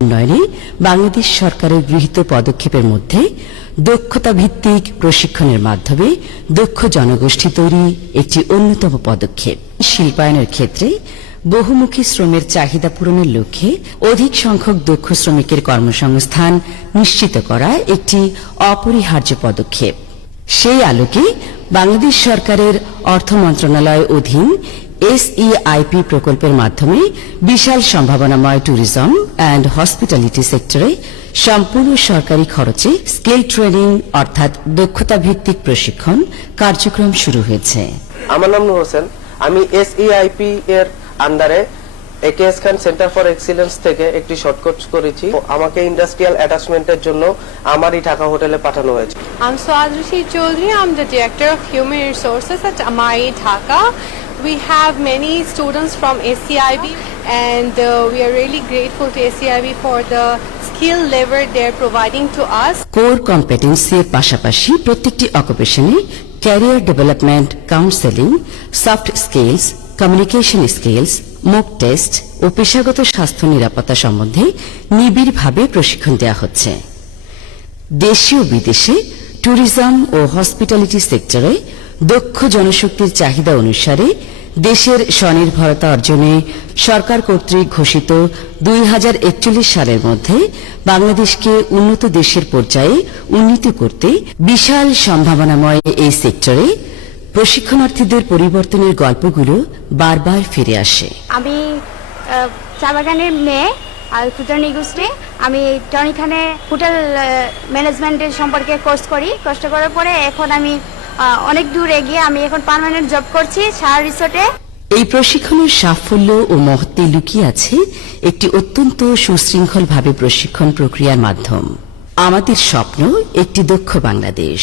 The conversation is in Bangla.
উন্নয়নে বাংলাদেশ সরকারের গৃহীত পদক্ষেপের মধ্যে দক্ষতা ভিত্তিক প্রশিক্ষণের মাধ্যমে দক্ষ জনগোষ্ঠী তৈরি একটি অন্যতম পদক্ষেপ। শিল্পায়নের ক্ষেত্রে বহুমুখী শ্রমের চাহিদা পূরণের লক্ষ্যে অধিক সংখ্যক দক্ষ শ্রমিকের কর্মসংস্থান নিশ্চিত করা একটি অপরিহার্য পদক্ষেপ। সেই আলোকে বাংলাদেশ সরকারের অর্থ মন্ত্রণালয় অধীন SEIP প্রকল্পের মাধ্যমে বিশাল সম্ভাবনাময় ট্যুরিজম অ্যান্ড হসপিটালিটি সেক্টরে সম্পূর্ণ সরকারি খরচে স্কিল ট্রেনিং অর্থাৎ দক্ষতা ভিত্তিক প্রশিক্ষণ কার্যক্রম শুরু হয়েছে। আমার নাম নূর হোসেন। আমি SEIP এর আন্ডারে AKS Khan centre for excellence থেকে একটি শর্ট কোর্স করেছি। আমাকে ইন্ডাস্ট্রিয়াল অ্যাটাচমেন্টের জন্য আমারই ঢাকা হোটেলে পাঠানো হয়েছে। I'm Suad Rashid Chaudhary. I'm the Director of Human Resources at Amari Dhaka. We have many students from SEIB and we are really grateful to SEIB for the skill level they're providing to us. Core কম্পিটেন্সির পাশাপাশি প্রত্যেকটি অকুপেশনে career development, counselling, soft skills, communication skills, mock test ও পেশাগত স্বাস্থ্য নিরাপত্তা সম্বন্ধে নিবিড়ভাবে প্রশিক্ষণ দেওয়া হচ্ছে। দেশীয় বিদেশে ট্যুরিজম ও হসপিটালিটি সেক্টরে দক্ষ জনশক্তির চাহিদা অনুসারে দেশের স্বনির্ভরতা অর্জনে সরকার কর্তৃক ঘোষিত 2041 সালের মধ্যে বাংলাদেশকে উন্নত দেশের পর্যায়ে উন্নীত করতে বিশাল সম্ভাবনাময় এই সেক্টরে প্রশিক্ষণার্থীদের পরিবর্তনের গল্পগুলো বারবার ফিরে আসে। আমি চা বাগানের মেয়ে আর ফুটানি গোষ্ঠী। আমি টনিখানে হোটেল ম্যানেজমেন্টের সম্পর্কে কোর্স করার পরে এখন আমি অনেক দূর এগিয়ে আমি এখন পার্মানেন্ট জব করছি সারা রিসোর্টে। এই প্রশিক্ষণের সাফল্য ও মহত্বে লুকিয়ে আছে একটি অত্যন্ত সুশৃঙ্খলভাবে প্রশিক্ষণ প্রক্রিয়ার মাধ্যম। আমাদের স্বপ্ন একটি দক্ষ বাংলাদেশ।